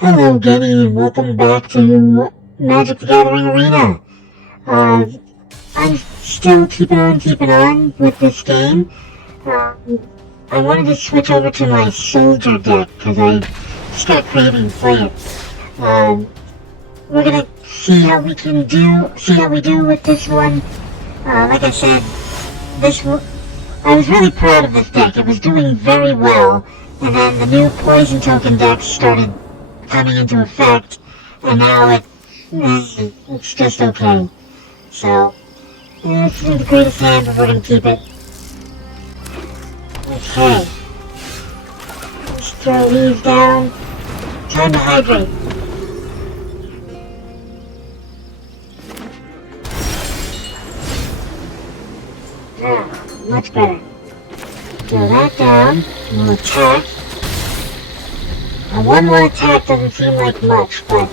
Hello, Genny, and welcome back to Magic the Gathering Arena. I'm still keeping on with this game. I wanted to switch over to my soldier deck because I just got craving to play it. We're gonna see how we do with this one. Like I said, I was really proud of this deck. It was doing very well, and then the new poison token deck started coming into effect, and now it's just okay. So, this is the greatest hand, but we're gonna keep it. Okay. Let's throw these down. Time to hydrate. Much better. Throw that down. We'll attack. And one more attack doesn't seem like much, but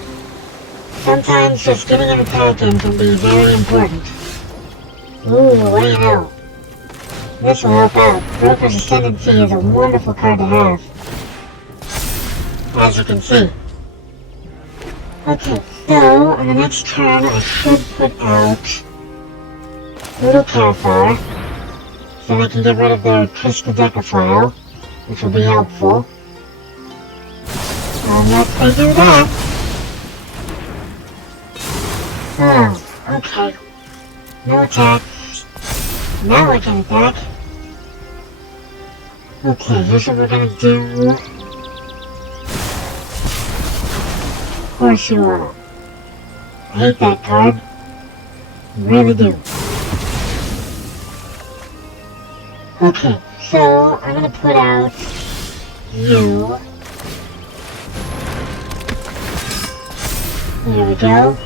sometimes just getting an attack in can be very important. Ooh, what do you know? This will help out. Broker's Ascendancy is a wonderful card to have, as you can see. Okay, so on the next turn I should put out Little Cathar, so they can get rid of their Crystal Decaphile, which will be helpful. And once they do that... Oh, okay. No attack. Now I can attack. Okay, here's what we're gonna do. Horseshoe. I hate that card. Really do. Okay, so I'm gonna put out you. There we go.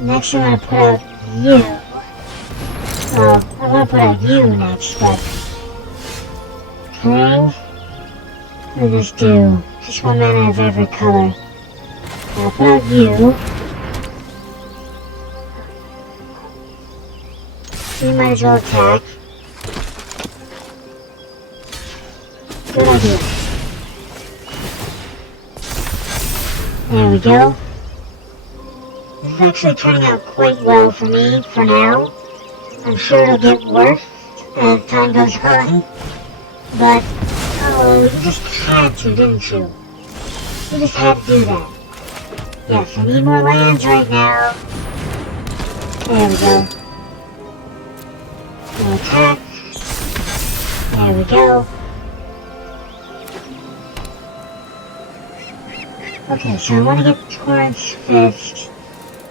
Next I'm gonna put out you. I wanna put out you next, but... Okay. We'll just do just one mana of every color. I'll put out you. You might as well attack. Good idea. There we go. This is actually turning out quite well for me for now. I'm sure it'll get worse as time goes on. But, oh, you just had to, didn't you? You just had to do that. Yes, I need more lands right now. There we go. No attack. There we go. Okay, so I want to get Torrent's Fist.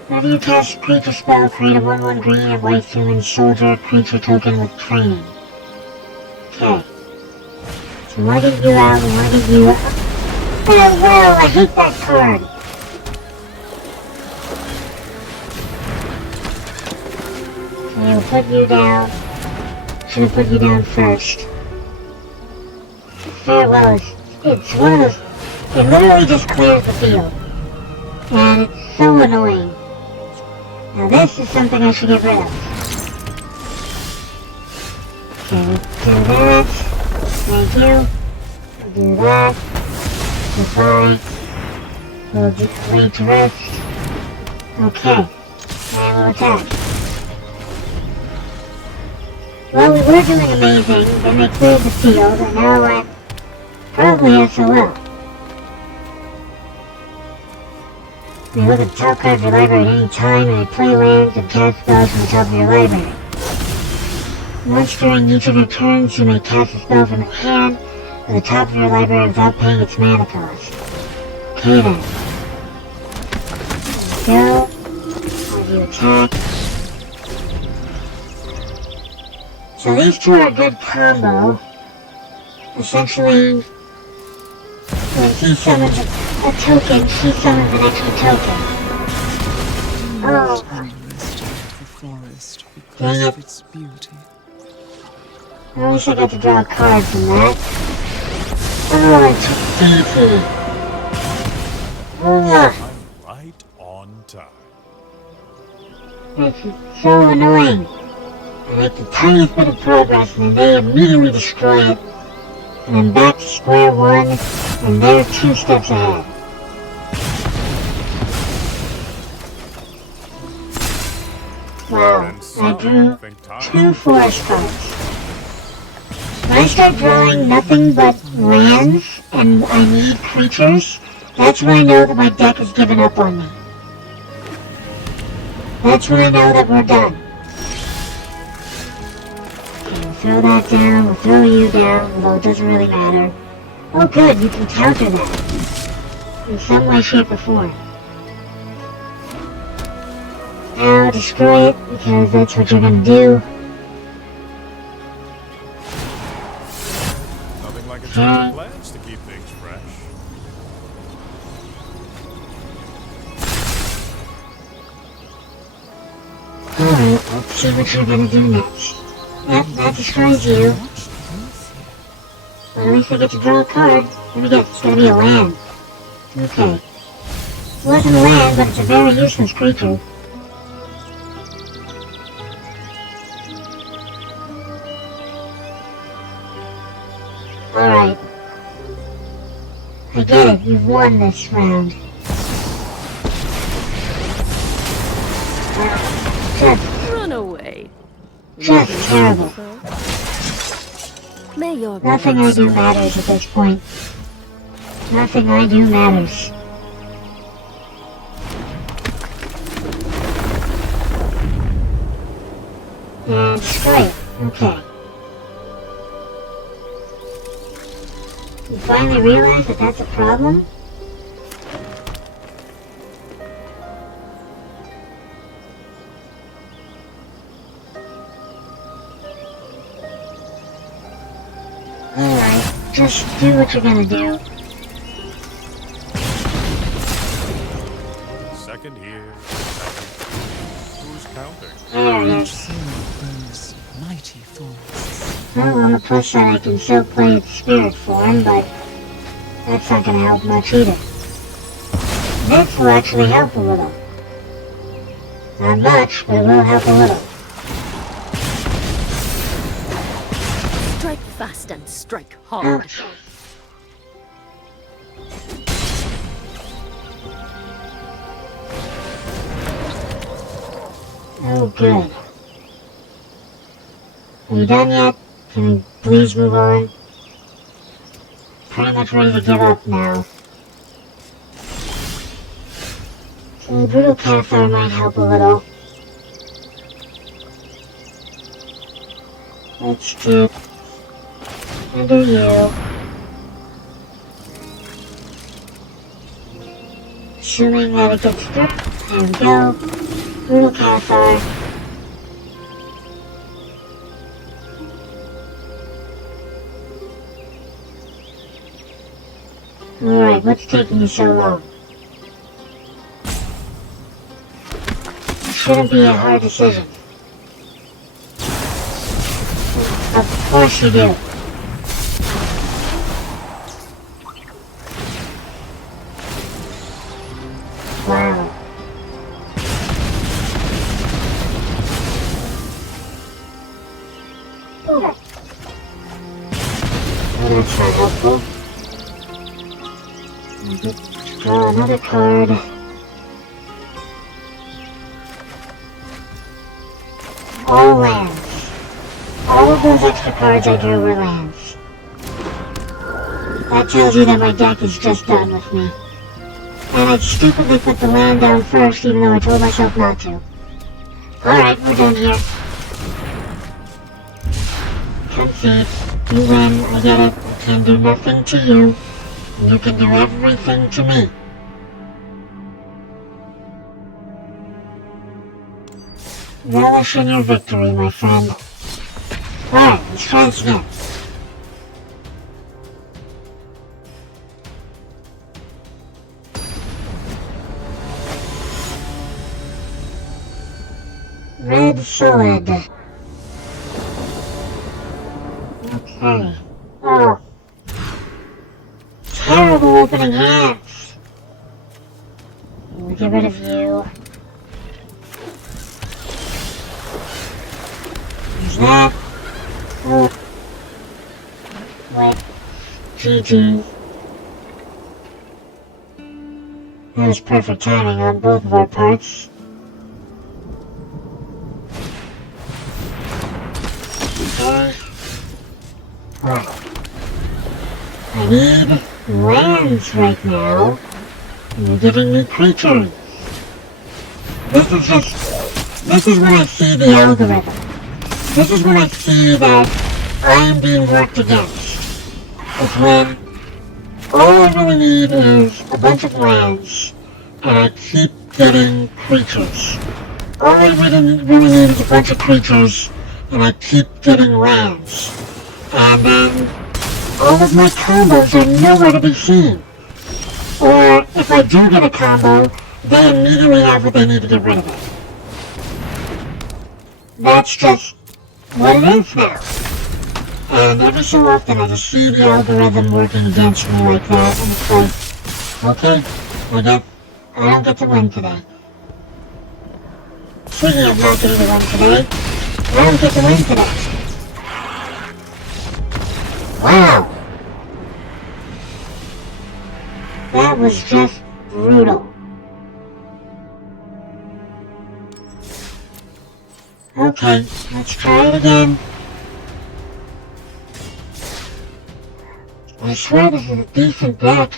Whenever you cast a creature spell, create a 1/1 green and white human soldier creature token with training. Okay. So we want to get you out, we want to get you out. Farewell! I hate that card! Okay, we'll put you down. Should have put you down first. Farewell it's one of those... It literally just clears the field. And it's so annoying. Now this is something I should get rid of. Okay, let's do that. Thank you. We'll do that. Goodbye. We'll just wait to rest. Okay. And we'll attack. Well, we were doing amazing, then they cleared the field, and now I'm probably SOL. You look at the top card of your library at any time, and you play lands and cast spells from the top of your library. Once during each of your turns, you may cast a spell from the hand at the top of your library without paying its mana cost. Okay then. There we go. As you attack. So these two are a good combo. Essentially, when he summons a token, she summons an extra token. Oh. Dang it. I wish I got to draw a card from that. Oh, it's beefy. Oh. I'm right on time. This is so annoying. I make the tiniest bit of progress and then they immediately destroy it. And then back to square one, and they're 2 steps ahead. Wow, And I some drew think time 2 forest cards. When I start drawing nothing but lands and I need creatures, that's when I know that my deck has given up on me. That's when I know that we're done. Okay, we'll throw that down, we'll throw you down, although it doesn't really matter. Oh good, you can counter that. In some way, shape, or form. Now destroy it, because that's what you're gonna do. nothing like a change of plans to keep things fresh. Alright, let's see what you're gonna do next. Yep, that destroys you. Well, at least I get to draw a card. What do we get? It's gonna be a land. Okay. It wasn't a land, but it's a very useless creature. Alright. I get it, you've won this round. Run away. Just terrible. May your Nothing I do matters at this point. Nothing I do matters. And straight. Okay. You finally realize that that's a problem? Alright, just do what you're gonna do. Second here. Who's counting? There it is. Those mighty forests. Well, on the plus side, I can still play its spirit form, but that's not gonna help much either. This will actually help a little. Not much, but it will help a little. strike fast and strike hard. Ouch. Oh, good. Are you done yet? Can we please move on? Pretty much ready to give up now. So Brutal Cathar might help a little. Let's get under you. Assuming that it gets through. There we go. Brutal Cathar. Alright, what's taking you so long? It shouldn't be a hard decision. Of course you do. Wow. Oh, that's not helpful. Draw another card. All lands. All of those extra cards I drew were lands. That tells you that my deck is just done with me. And I stupidly put the land down first even though I told myself not to. Alright, we're done here. Concede. You win, I get it. I can do nothing to you. And you can do everything to me. Relish in your victory, my friend. Alright, let's try this again. Red solid. Okay. Oh. Terrible opening hands. We'll get rid of you. There's that. Oh. Wait. GG. That was perfect timing on both of our parts. need lands right now. And you're giving me creatures. This is when I see the algorithm. This is when I see that I am being worked against. It's when all I really need is a bunch of lands, and I keep getting creatures. All I really need is a bunch of creatures, and I keep getting lands. And then all of my combos are nowhere to be seen. Or if I do get a combo, they immediately have what they need to get rid of it. That's just what it is now. And every so often I just see the algorithm working against me like that, and it's like, okay, I don't get to win today. Speaking of not getting to win today, I don't get to win today. Wow! That was just brutal. Okay, let's try it again. I swear this is a decent deck.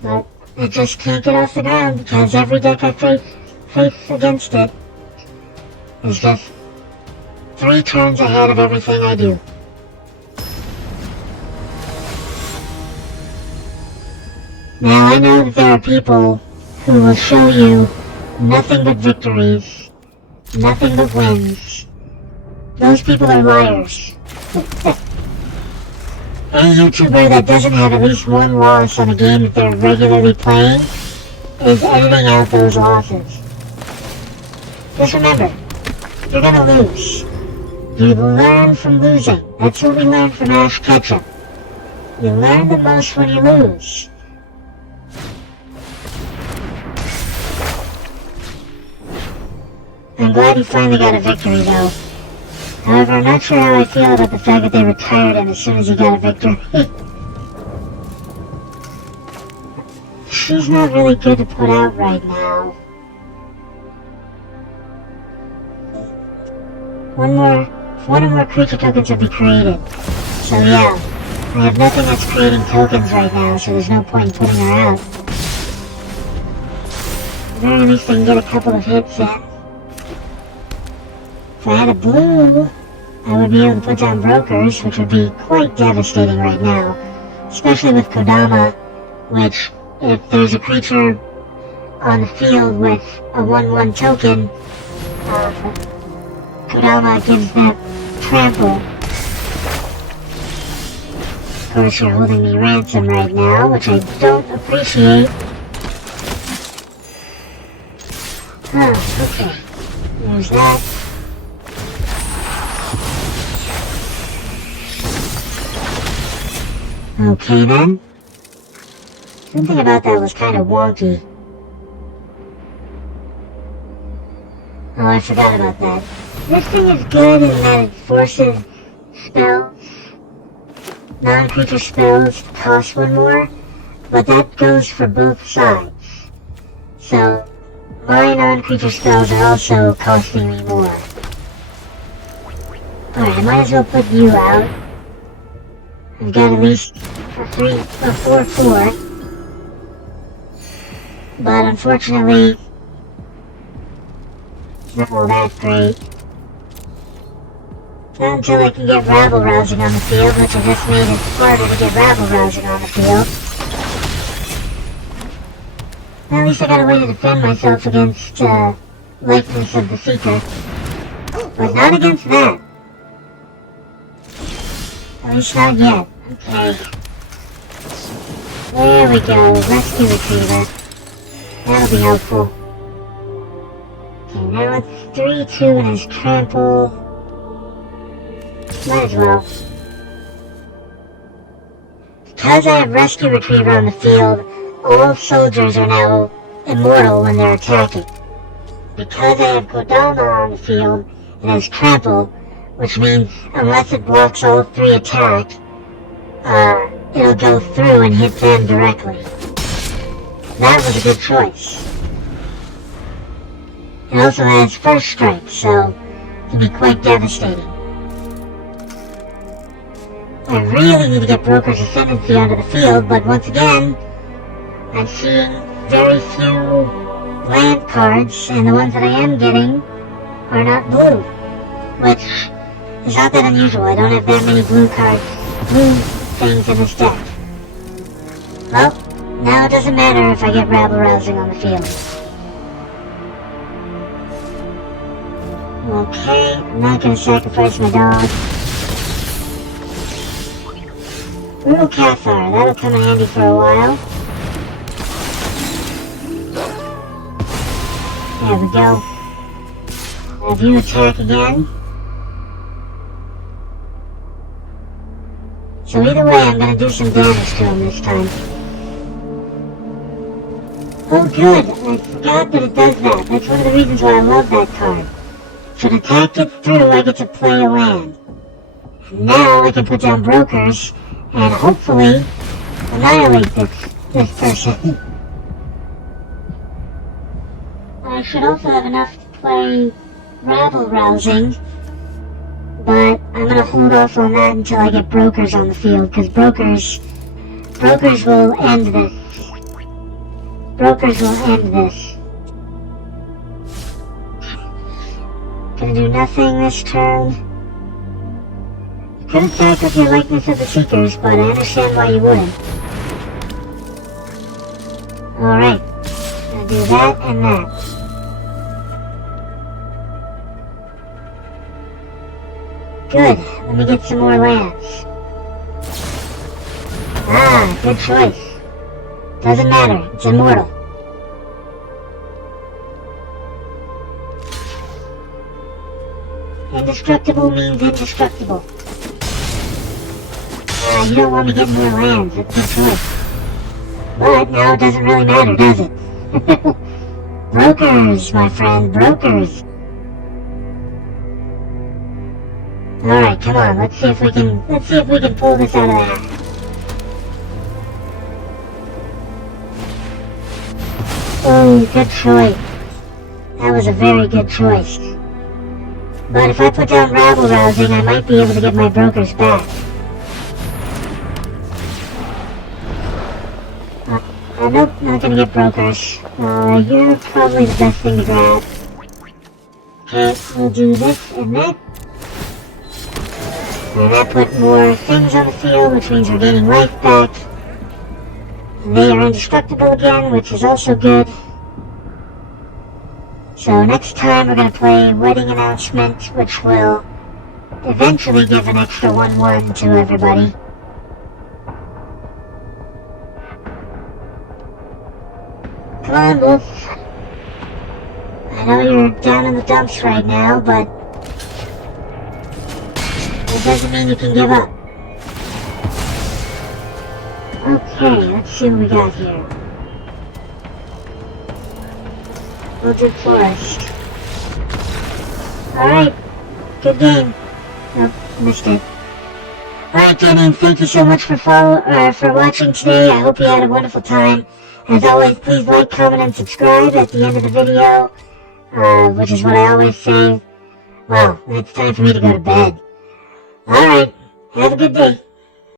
But I just can't get off the ground because every deck I face against it is just 3 turns ahead of everything I do. Now I know that there are people who will show you nothing but victories, nothing but wins. Those people are liars. Any YouTuber that doesn't have at least one loss on a game that they're regularly playing is editing out those losses. Just remember, you're gonna lose. You learn from losing. That's what we learned from Ash Ketchum. You learn the most when you lose. I'm glad he finally got a victory though. However, I'm not sure how I feel about the fact that they retired him as soon as he got a victory. She's not really good to put out right now. One or more creature tokens will be created. So yeah, I have nothing that's creating tokens right now, so there's no point in putting her out. At least I can get a couple of hits in. If I had a blue, I would be able to put down brokers, which would be quite devastating right now. Especially with Kodama, which, if there's a creature on the field with a 1/1 token, Kodama gives that trample. Of course, you're holding me ransom right now, which I don't appreciate. Okay. There's that. Okay then. Something about that was kind of wonky. Oh, I forgot about that. This thing is good in that it forces spells, non-creature spells to cost 1 more, but that goes for both sides. So, my non-creature spells are also costing me more. Alright, I might as well put you out. I've got at least a 4/4. But unfortunately, not all that great. Not until I can get rabble-rousing on the field, which I just made it harder to get rabble-rousing on the field. At least I got a way to defend myself against, Likeness of the Seeker. But not against that. At least not yet. Okay. There we go. Rescue Retriever. That'll be helpful. Okay, now it's 3/2 and his trample. Might as well. Because I have Rescue Retriever on the field, all soldiers are now immortal when they're attacking. Because I have Kodama on the field, it has trample, which means unless it blocks all 3 attacks, it'll go through and hit them directly. That was a good choice. It also has first strike, so it can be quite devastating. I really need to get Broker's Ascendancy onto the field, but once again, I'm seeing very few land cards, and the ones that I am getting are not blue, which is not that unusual. I don't have that many blue things in this deck. Well, now it doesn't matter if I get rabble-rousing on the field. Okay, I'm not gonna sacrifice my dog. Little Cathar, that'll come in handy for a while. There we go. Have you attack again. So either way, I'm gonna do some damage to him this time. Oh good, I forgot that it does that. That's one of the reasons why I love that card. So the attack gets through, I get to play a land. And now I can put down Brokers, and hopefully annihilate this person. I should also have enough to play rabble-rousing, but I'm gonna hold off on that until I get Brokers on the field, because Brokers will end this. Brokers will end this. Gonna do nothing this turn. You could attack with your Likeness of the Seekers, but I understand why you wouldn't. Alright. Gonna do that and that. Good. Let me get some more lands. Ah, good choice. Doesn't matter. It's immortal. Indestructible means indestructible. Ah, you don't want me getting more lands. That's a good choice. But now it doesn't really matter, does it? Brokers, my friend. Brokers. Alright, come on, let's see if we can pull this out of the hat. Oh, good choice. That was a very good choice. But if I put down rabble-rousing, I might be able to get my Brokers back. Nope, not gonna get Brokers. You're probably the best thing to grab. Okay, we'll do this and that. And that put more things on the field, which means we're gaining life back. And they are indestructible again, which is also good. So next time we're going to play Wedding Announcement, which will eventually give an extra 1/1 to everybody. Come on, Wolf. I know you're down in the dumps right now, but it doesn't mean you can give up. Okay, let's see what we got here. Wildred Forest. Alright, good game. Nope, missed it. Alright, Jenny, thank you so much for watching today. I hope you had a wonderful time. As always, please like, comment, and subscribe at the end of the video, which is what I always say. Well, it's time for me to go to bed. Alright, have a good day.